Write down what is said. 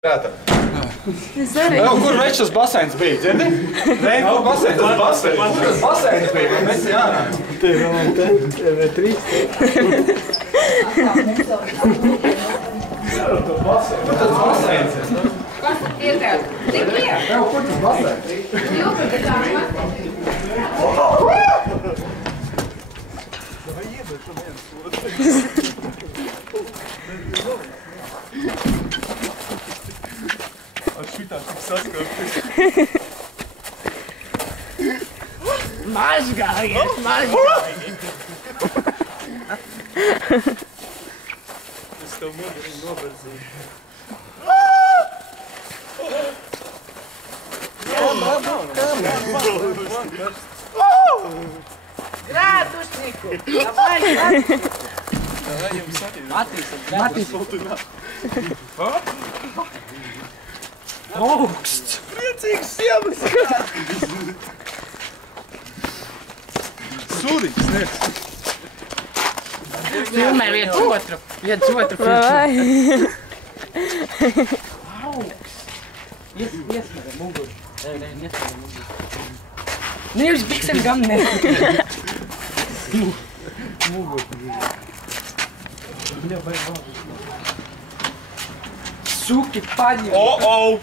Es arī. Kur veids tas baseins bija, dzirdi? Reini, kur baseins? Tas baseins. Kur tas baseins bija? Mēs jārā. Te vēl te, TV3. Kur tas baseins? Kas ir tev? Tik liek? Kur tas baseins? Jūpa, bet tā Šitā tik saskapties. Mazgājies! Es tev nodarīju novirzīju. Grādusniku! Matīs! Augsts! Priecīgs siemas! Surīgs, ne? Filmē viens otru filmē. Augsts! Iesmēra muguru. Iesmēra muguru. Nu jūs biksem gan ne. Muguru. Suki paņem. O-o!